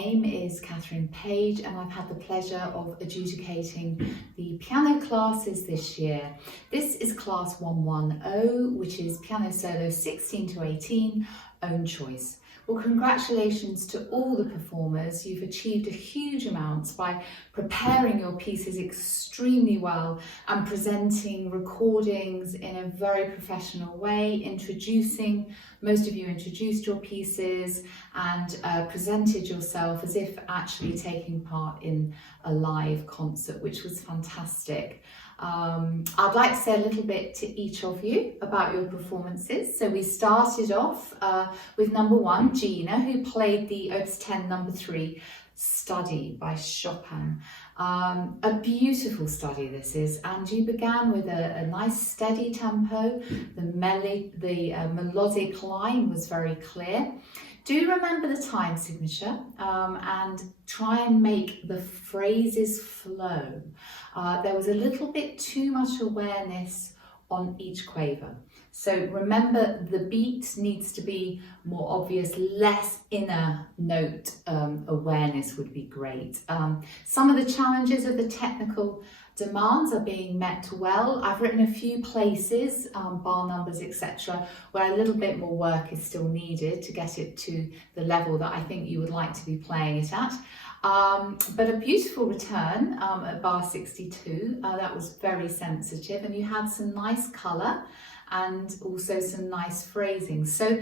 name is Catherine Page and I've had the pleasure of adjudicating the piano classes this year. This is class 110, which is piano solo 16 to 18, own choice. Well, congratulations to all the performers. You've achieved a huge amount by preparing your pieces extremely well and presenting recordings in a very professional way, most of you introduced your pieces and presented yourself as if actually taking part in a live concert, which was fantastic. I'd like to say a little bit to each of you about your performances. So we started off with number 1, Gina, who played the Opus 10 number 3, Study by Chopin. A beautiful study this is, and you began with a nice steady tempo. The melodic line was very clear. Do remember the time signature and try and make the phrases flow. There was a little bit too much awareness on each quaver. So remember, the beat needs to be more obvious, less inner note awareness would be great. Some of the challenges of the technical demands are being met well. I've written a few places, bar numbers, etc., where a little bit more work is still needed to get it to the level that I think you would like to be playing it at. But a beautiful return at bar 62, that was very sensitive, and you had some nice colour and also some nice phrasing. So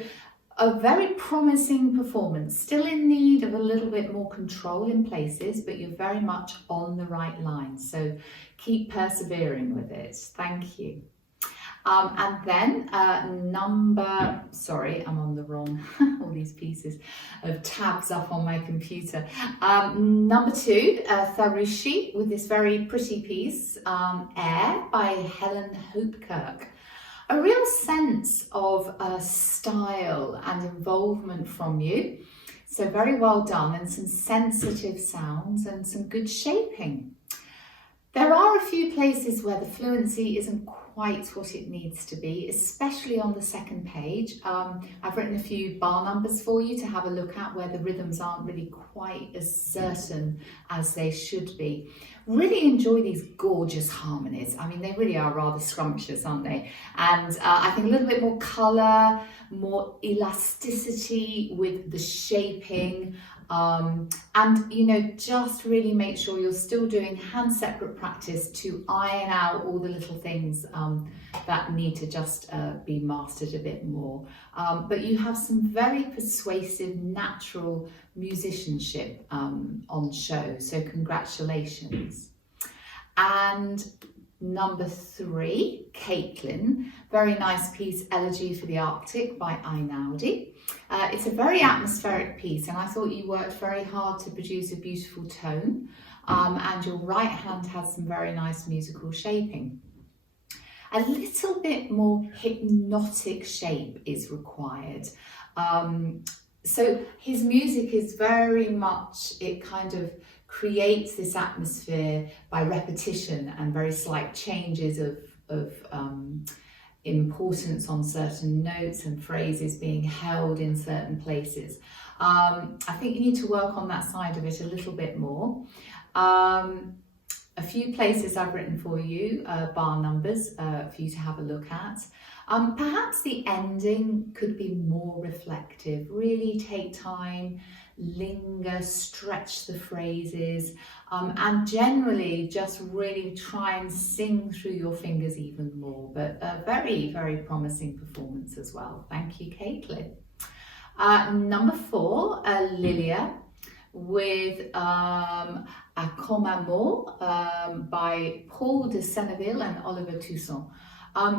a very promising performance, still in need of a little bit more control in places, but you're very much on the right line. So keep persevering with it. Thank you. And then I'm on the wrong, all these pieces of tabs up on my computer. Number 2, Tharushi, with this very pretty piece, Air by Helen Hopekirk. A real sense of style and involvement from you. So very well done, and some sensitive sounds and some good shaping. There are a few places where the fluency isn't quite what it needs to be, especially on the second page. I've written a few bar numbers for you to have a look at where the rhythms aren't really quite as certain as they should be. Really enjoy these gorgeous harmonies. I mean, they really are rather scrumptious, aren't they? And I think a little bit more colour, more elasticity with the shaping. And you know, just really make sure you're still doing hand separate practice to iron out all the little things that need to just be mastered a bit more. But you have some very persuasive, natural musicianship on show, so congratulations. And number 3, Caitlin, very nice piece, Elegy for the Arctic by Einaudi. It's a very atmospheric piece, and I thought you worked very hard to produce a beautiful tone, and your right hand has some very nice musical shaping. A little bit more hypnotic shape is required. So his music is very much, it kind of creates this atmosphere by repetition and very slight changes of importance on certain notes and phrases being held in certain places. I think you need to work on that side of it a little bit more. A few places I've written for you, bar numbers for you to have a look at. Perhaps the ending could be more reflective. Really take time, linger, stretch the phrases, and generally just really try and sing through your fingers even more. But a very, very promising performance as well. Thank you, Caitlin. Number 4, Lilia, with A Comme Amour by Paul de Senneville and Oliver Toussaint.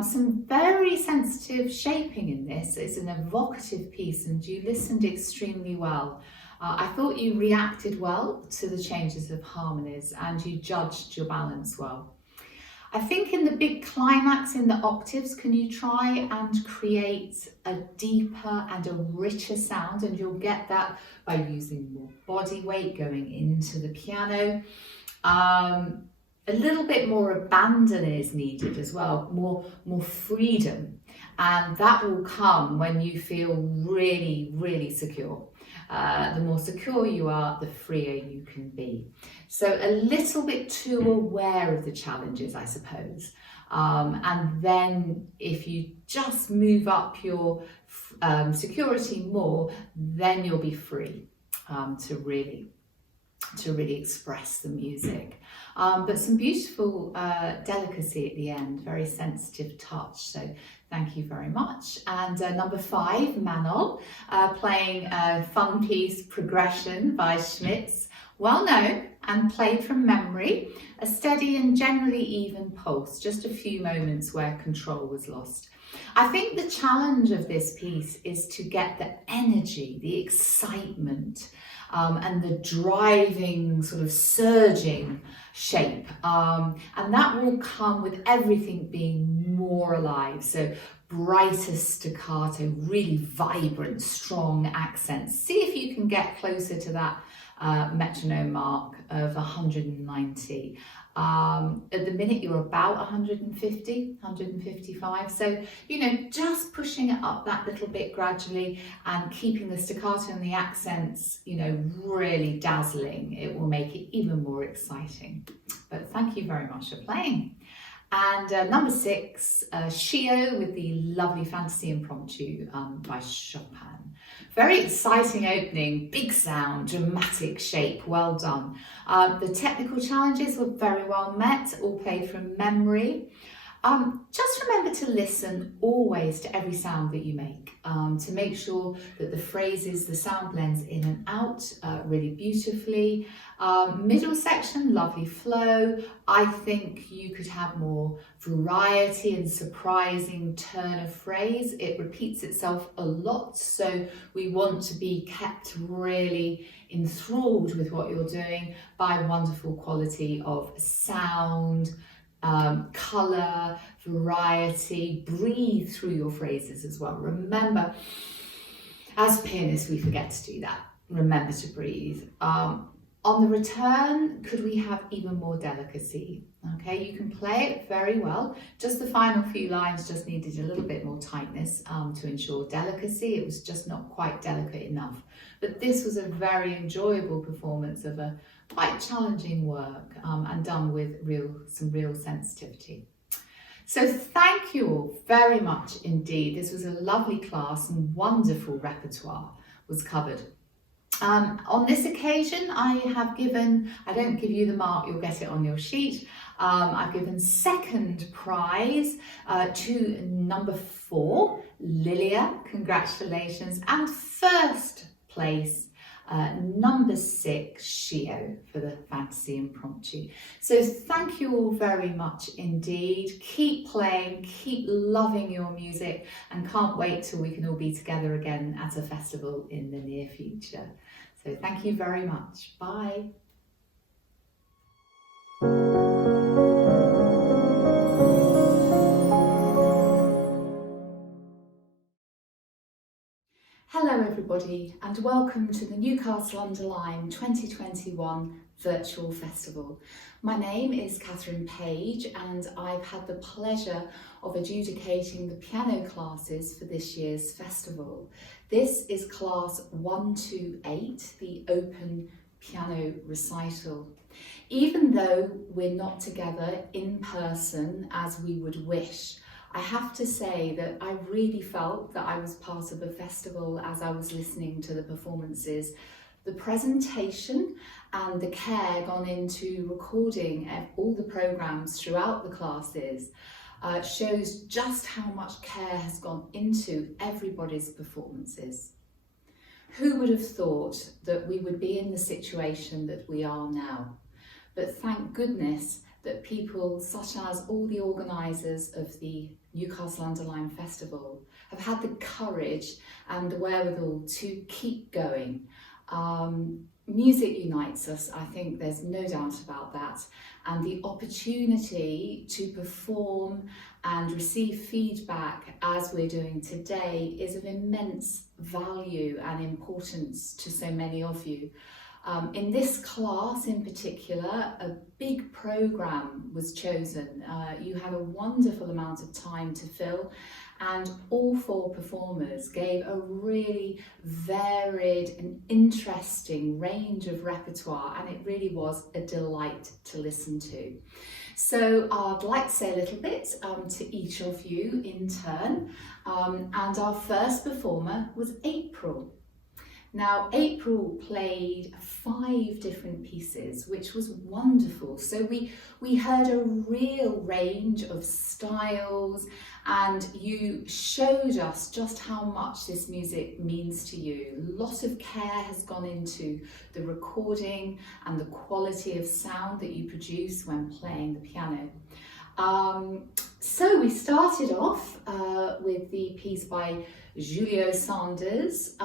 Some very sensitive shaping in this. It's an evocative piece and you listened extremely well. I thought you reacted well to the changes of harmonies and you judged your balance well. I think in the big climax in the octaves, can you try and create a deeper and a richer sound? And you'll get that by using more body weight going into the piano. A little bit more abandon is needed as well, more freedom. And that will come when you feel really, really secure. The more secure you are, the freer you can be. So a little bit too aware of the challenges, I suppose. And then if you just move up your security more, then you'll be free to really express the music. But some beautiful delicacy at the end, very sensitive touch. So thank you very much. And number 5, Manol, playing a fun piece, Progression by Schmitz. Well known and played from memory, a steady and generally even pulse, just a few moments where control was lost. I think the challenge of this piece is to get the energy, the excitement, and the driving, sort of surging shape. And that will come with everything being more alive. So brighter staccato, really vibrant, strong accents. See if you can get closer to that metronome mark of 190. At the minute you're about 150, 155. So, just pushing it up that little bit gradually and keeping the staccato and the accents, really dazzling. It will make it even more exciting. But thank you very much for playing. And number 6, Shio with the lovely Fantasy Impromptu by Chopin. Very exciting opening, big sound, dramatic shape, well done. The technical challenges were very well met, all played from memory. Just remember to listen always to every sound that you make, to make sure that the phrases, the sound blends in and out really beautifully. Middle section, lovely flow. I think you could have more variety and surprising turn of phrase. It repeats itself a lot, so we want to be kept really enthralled with what you're doing by wonderful quality of sound, colour, variety. Breathe through your phrases as well. Remember, as pianists, we forget to do that. Remember to breathe. On the return, could we have even more delicacy? Okay, you can play it very well. Just the final few lines just needed a little bit more tightness to ensure delicacy. It was just not quite delicate enough. But this was a very enjoyable performance of a quite challenging work and done with some real sensitivity. So thank you all very much indeed. This was a lovely class and wonderful repertoire was covered. On this occasion, I don't give you the mark, you'll get it on your sheet. I've given second prize to number 4, Lilia, congratulations, and first place, number 6, Shio, for the Fantasy Impromptu. So thank you all very much indeed. Keep playing, keep loving your music, and can't wait till we can all be together again at a festival in the near future. So thank you very much. Bye. Hello everybody and welcome to the Newcastle-under-Lyme 2021 Virtual Festival. My name is Catherine Page and I've had the pleasure of adjudicating the piano classes for this year's festival. This is class 128, the open piano recital. Even though we're not together in person as we would wish, I have to say that I really felt that I was part of a festival as I was listening to the performances. The presentation and the care gone into recording all the programmes throughout the classes shows just how much care has gone into everybody's performances. Who would have thought that we would be in the situation that we are now? But thank goodness that people such as all the organisers of the Newcastle-under-Lyme Festival have had the courage and the wherewithal to keep going. Music unites us, I think there's no doubt about that, and the opportunity to perform and receive feedback as we're doing today is of immense value and importance to so many of you. In this class in particular, a big programme was chosen. You had a wonderful amount of time to fill, and all 4 performers gave a really varied and interesting range of repertoire, and it really was a delight to listen to. So I'd like to say a little bit to each of you in turn, and our first performer was April. Now, April played 5 different pieces, which was wonderful. So we heard a real range of styles, and you showed us just how much this music means to you. A lot of care has gone into the recording and the quality of sound that you produce when playing the piano. So we started off with the piece by Julio Sanders.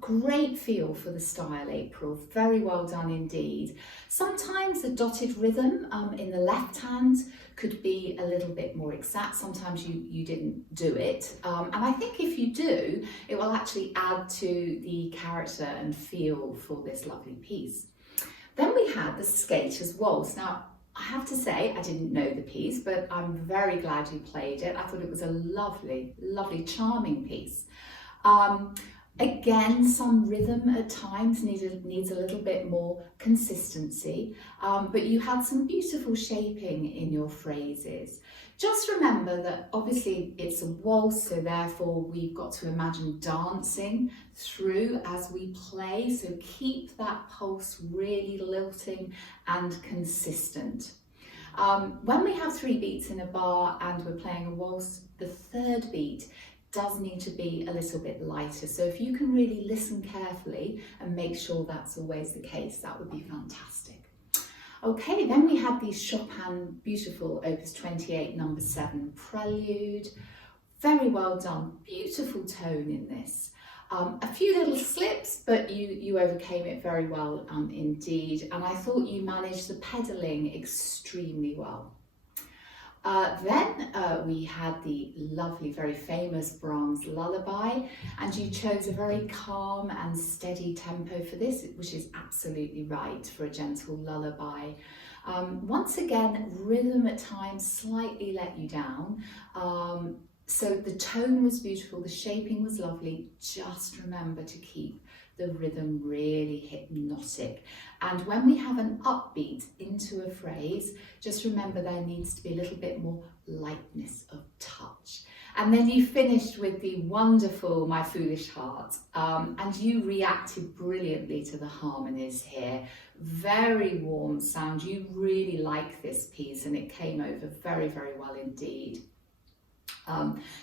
Great feel for the style, April. Very well done indeed. Sometimes the dotted rhythm in the left hand could be a little bit more exact. Sometimes you didn't do it. And I think if you do, it will actually add to the character and feel for this lovely piece. Then we had the Skater's Waltz. Now, I have to say, I didn't know the piece, but I'm very glad you played it. I thought it was a lovely, lovely, charming piece. Again, some rhythm at times needs a little bit more consistency, but you had some beautiful shaping in your phrases. Just remember that obviously it's a waltz, so therefore we've got to imagine dancing through as we play, so keep that pulse really lilting and consistent. When we have 3 beats in a bar and we're playing a waltz, the 3rd beat does need to be a little bit lighter. So if you can really listen carefully and make sure that's always the case, that would be fantastic. Okay, then we had the Chopin beautiful Opus 28 number 7 Prelude. Very well done, beautiful tone in this. A few little slips, but you overcame it very well indeed. And I thought you managed the pedalling extremely well. Then we had the lovely, very famous Brahms Lullaby, and you chose a very calm and steady tempo for this, which is absolutely right for a gentle lullaby. Once again, rhythm at times slightly let you down. So the tone was beautiful, the shaping was lovely. Just remember to keep the rhythm really hypnotic. And when we have an upbeat into a phrase, just remember there needs to be a little bit more lightness of touch. And then you finished with the wonderful My Foolish Heart, and you reacted brilliantly to the harmonies here. Very warm sound. You really like this piece and it came over very, very well indeed.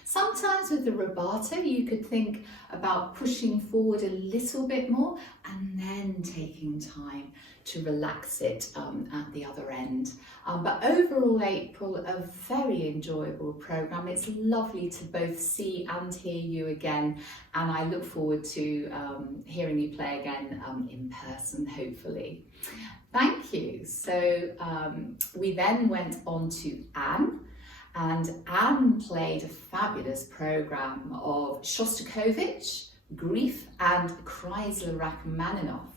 Sometimes with the rubato you could think about pushing forward a little bit more and then taking time to relax it at the other end. But overall, April, a very enjoyable programme. It's lovely to both see and hear you again, and I look forward to hearing you play again in person, hopefully. Thank you. So we then went on to Anne. And Anne played a fabulous programme of Shostakovich, Grief and Chrysler-Rachmaninoff.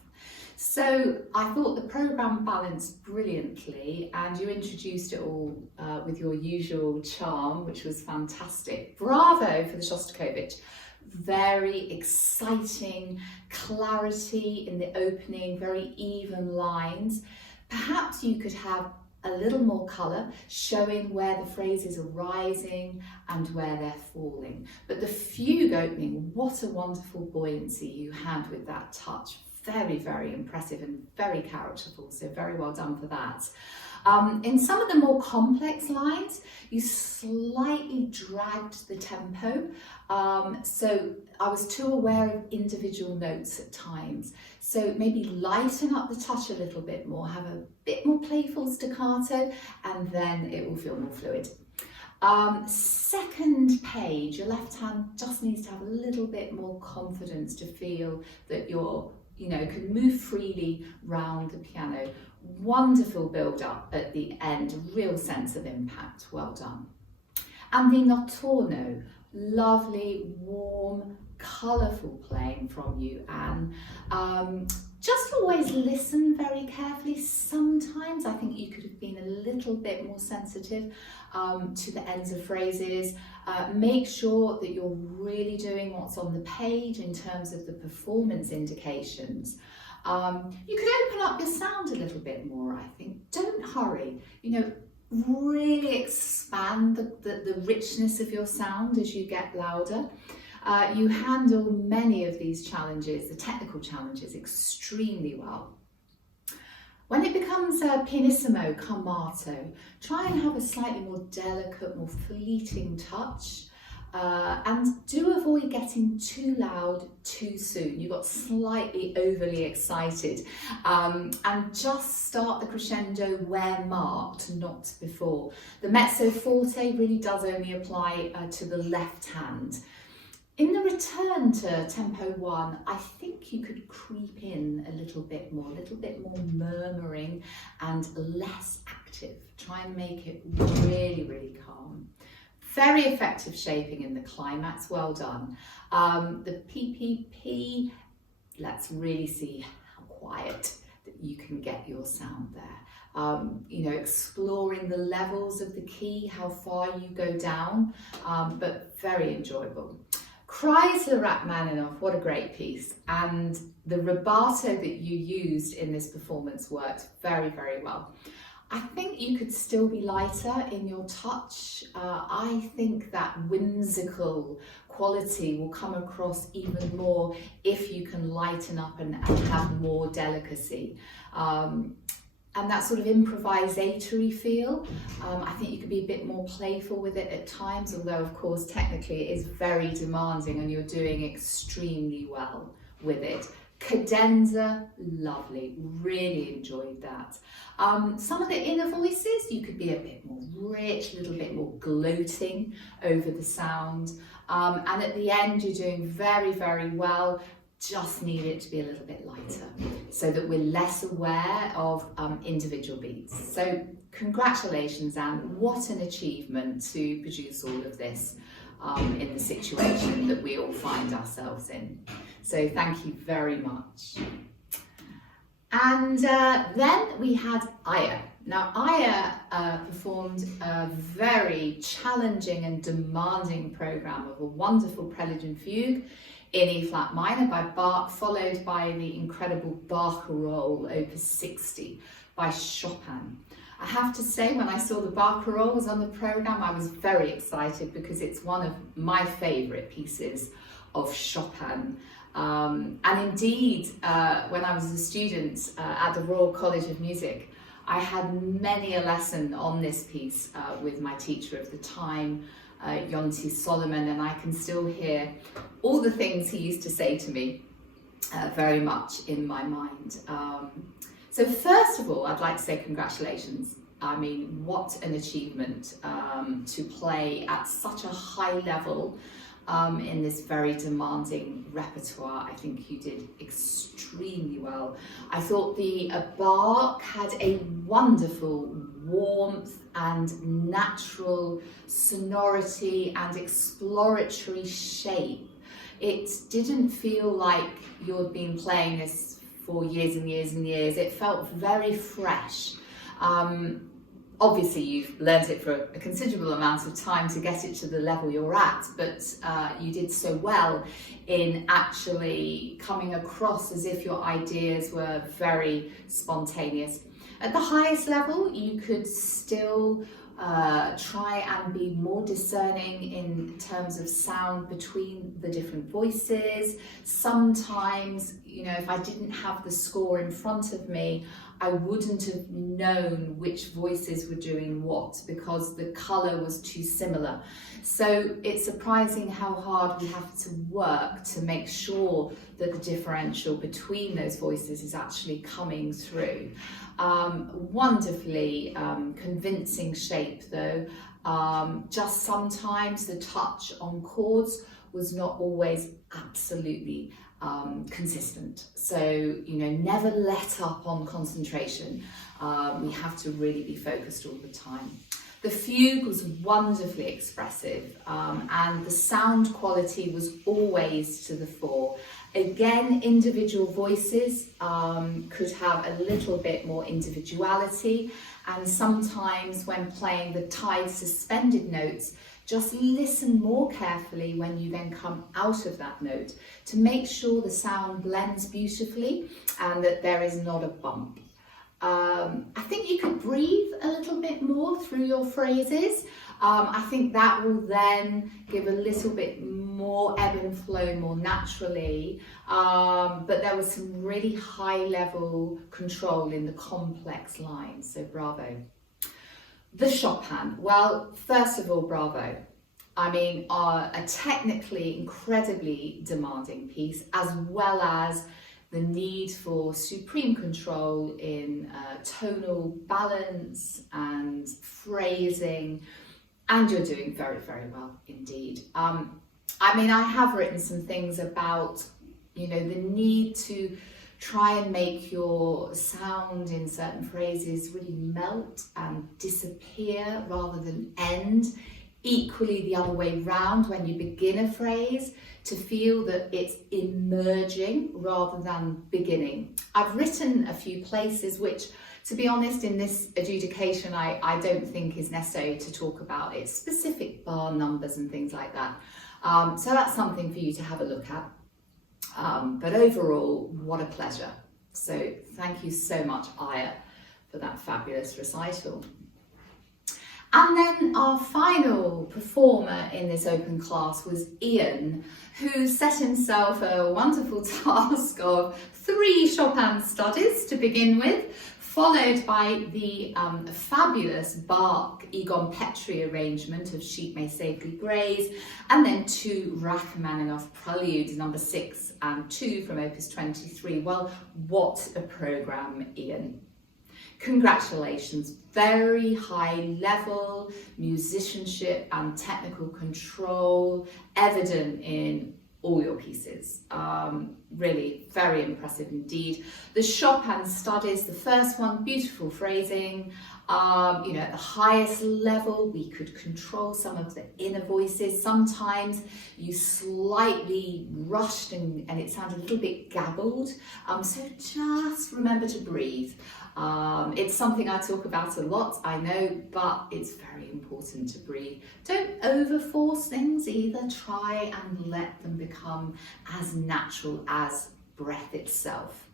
So I thought the programme balanced brilliantly and you introduced it all with your usual charm, which was fantastic. Bravo for the Shostakovich. Very exciting, clarity in the opening, very even lines. Perhaps you could have a little more colour, showing where the phrases are rising and where they're falling. But the fugue opening, what a wonderful buoyancy you had with that touch. Very, very impressive and very characterful, so very well done for that. In some of the more complex lines, you slightly dragged the tempo, so I was too aware of individual notes at times. So maybe lighten up the touch a little bit more, have a bit more playful staccato, and then it will feel more fluid. Second page, your left hand just needs to have a little bit more confidence to feel that you're, can move freely round the piano. Wonderful build up at the end, real sense of impact, well done. And the Notturno, lovely, warm, colourful playing from you, Anne. Just always listen very carefully. Sometimes I think you could have been a little bit more sensitive to the ends of phrases. Make sure that you're really doing what's on the page in terms of the performance indications. You could open up your sound a little bit more, I think. Don't hurry, really expand the richness of your sound as you get louder. You handle many of these challenges, the technical challenges, extremely well. When it becomes pianissimo, carmato, try and have a slightly more delicate, more fleeting touch. And do avoid getting too loud too soon. You got slightly overly excited. And just start the crescendo where marked, not before. The mezzo forte really does only apply to the left hand. In the return to tempo 1, I think you could creep in a little bit more murmuring and less active. Try and make it really, really calm. Very effective shaping in the climax, well done. The PPP, let's really see how quiet that you can get your sound there. Exploring the levels of the key, how far you go down, but very enjoyable. Chrysler Rachmaninoff, what a great piece. And the rubato that you used in this performance worked very, very well. I think you could still be lighter in your touch. I think that whimsical quality will come across even more if you can lighten up and have more delicacy. And that sort of improvisatory feel, I think you could be a bit more playful with it at times, although of course technically it is very demanding and you're doing extremely well with it. Cadenza, lovely, really enjoyed that. Some of the inner voices, you could be a bit more rich, a little bit more gloating over the sound. And at the end, you're doing very, very well. Just need it to be a little bit lighter so that we're less aware of individual beats. So congratulations, Anne. What an achievement to produce all of this in the situation that we all find ourselves in. So thank you very much. And then we had Aya. Now Aya performed a very challenging and demanding program of a wonderful prelude and fugue in E flat minor by Bach, followed by the incredible Barcarolle, Opus 60 by Chopin. I have to say, when I saw the Barcarolle was on the program, I was very excited because it's one of my favorite pieces of Chopin. And indeed, when I was a student at the Royal College of Music, I had many a lesson on this piece with my teacher of the time, Yonti Solomon, and I can still hear all the things he used to say to me very much in my mind. So first of all, I'd like to say congratulations. I mean, what an achievement to play at such a high level in this very demanding repertoire. I think you did extremely well. I thought the Bach had a wonderful warmth and natural sonority and exploratory shape. It didn't feel like you'd been playing this for years and years and years. It felt very fresh. Obviously you've learned it for a considerable amount of time to get it to the level you're at, but you did so well in actually coming across as if your ideas were very spontaneous. At the highest level, you could still try and be more discerning in terms of sound between the different voices. Sometimes, if I didn't have the score in front of me, I wouldn't have known which voices were doing what because the colour was too similar. So it's surprising how hard we have to work to make sure that the differential between those voices is actually coming through. Wonderfully convincing shape though. Just sometimes the touch on chords was not always absolutely consistent. So, never let up on concentration. We have to really be focused all the time. The fugue was wonderfully expressive, and the sound quality was always to the fore. Again, individual voices could have a little bit more individuality, and sometimes when playing the tied suspended notes, just listen more carefully when you then come out of that note to make sure the sound blends beautifully and that there is not a bump. I think you could breathe a little bit more through your phrases. I think that will then give a little bit more ebb and flow more naturally, but there was some really high level control in the complex lines, so bravo. The Chopin, well, first of all, bravo. I mean, a technically incredibly demanding piece, as well as the need for supreme control in tonal balance and phrasing, and you're doing very, very well indeed. I mean, I have written some things about, you know, the need to try and make your sound in certain phrases really melt and disappear rather than end. Equally the other way round, when you begin a phrase, to feel that it's emerging rather than beginning. I've written a few places which, to be honest, in this adjudication, I don't think is necessary to talk about. It's specific bar numbers and things like that. So that's something for you to have a look at. But overall, what a pleasure. So thank you so much, Aya, for that fabulous recital. And then our final performer in this open class was Ian, who set himself a wonderful task of 3 Chopin studies to begin with, followed by the fabulous Bach Egon Petri arrangement of Sheep May Safely Graze, and then 2 Rachmaninoff preludes, number 6 and 2 from Opus 23. Well, what a programme, Ian. Congratulations, very high level musicianship and technical control evident in all your pieces. Really very impressive indeed. The Chopin studies, the first one, beautiful phrasing. You know, at the highest level, we could control some of the inner voices. Sometimes you slightly rushed and it sounded a little bit gabbled. So just remember to breathe. It's something I talk about a lot, I know, but it's very important to breathe. Don't overforce things either. Try and let them become as natural as breath itself.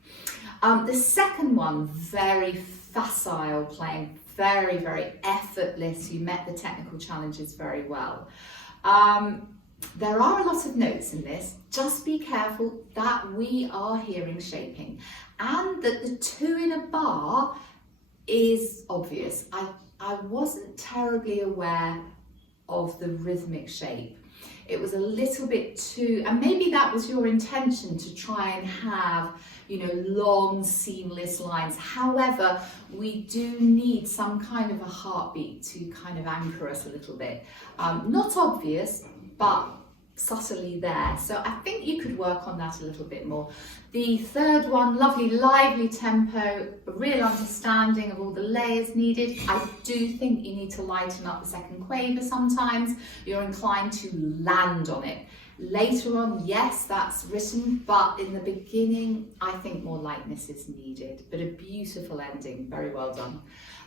The second one, very facile playing, very, very effortless. You met the technical challenges very well. There are a lot of notes in this. Just be careful that we are hearing shaping and that the 2 in a bar is obvious. I wasn't terribly aware of the rhythmic shape. It was a little bit too, and maybe that was your intention, to try and have, you know, long seamless lines. However, we do need some kind of a heartbeat to kind of anchor us a little bit. Not obvious, but subtly there. So I think you could work on that a little bit more. The third one, lovely, lively tempo, a real understanding of all the layers needed. I do think you need to lighten up the second quaver sometimes. You're inclined to land on it. Later on, yes, that's written, but in the beginning, I think more lightness is needed. But a beautiful ending, very well done.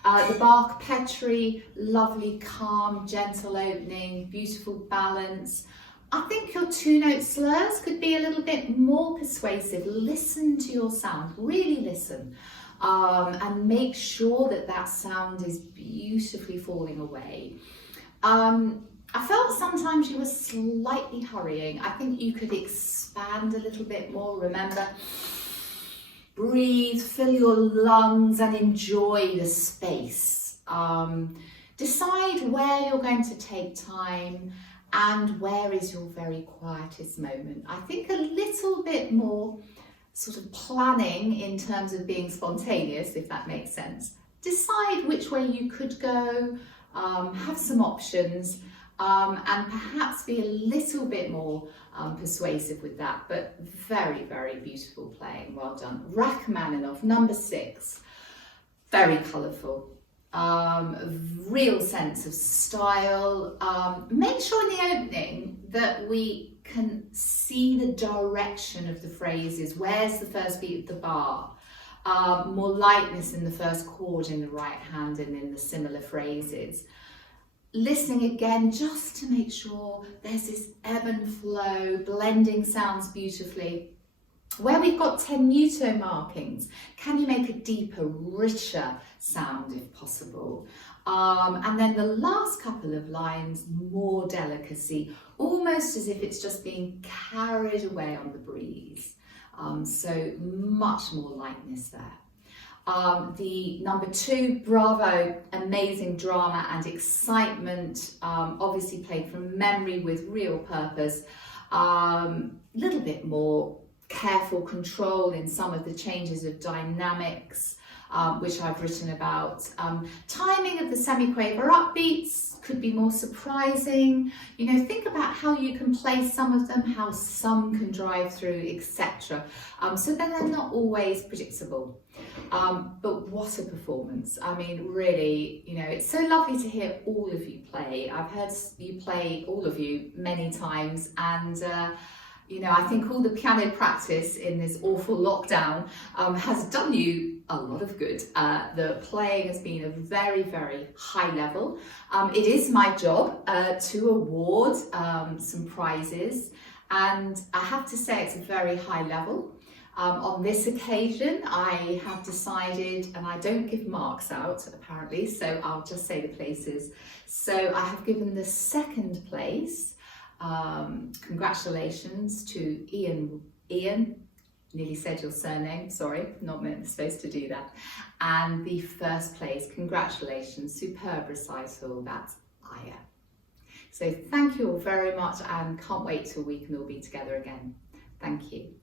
The Bach Petri, lovely, calm, gentle opening, beautiful balance. I think your 2-note slurs could be a little bit more persuasive. Listen to your sound, really listen, and make sure that that sound is beautifully falling away. I felt sometimes you were slightly hurrying. I think you could expand a little bit more. Remember, breathe, fill your lungs and enjoy the space. Decide where you're going to take time and where is your very quietest moment. I think a little bit more sort of planning in terms of being spontaneous, if that makes sense. Decide which way you could go, have some options, and perhaps be a little bit more persuasive with that, but very, very beautiful playing, well done. Rachmaninoff, number 6, very colourful. real sense of style. Make sure in the opening that we can see the direction of the phrases. Where's the first beat of the bar? More lightness in the first chord in the right hand and in the similar phrases. Listening again just to make sure there's this ebb and flow, blending sounds beautifully. Where we've got tenuto markings, can you make a deeper, richer sound if possible? And then the last couple of lines, more delicacy, almost as if it's just being carried away on the breeze. So much more lightness there. The number 2, bravo, amazing drama and excitement, obviously played from memory with real purpose. Little bit more careful control in some of the changes of dynamics, which I've written about. Timing of the semiquaver upbeats could be more surprising. You know, think about how you can play some of them, how some can drive through, etc. So then they're not always predictable. But what a performance. I mean, really, you know, it's so lovely to hear all of you play. I've heard you play, all of you, many times, and you know, I think all the piano practice in this awful lockdown has done you a lot of good. The playing has been a very, very high level. It is my job to award some prizes, and I have to say it's a very high level. On this occasion, I have decided, and I don't give marks out apparently, so I'll just say the places. So I have given the second place, congratulations to Ian, nearly said your surname, sorry, not supposed to do that. And the first place, congratulations, superb recital, that's Aya. So thank you all very much, and can't wait till we can all be together again. Thank you.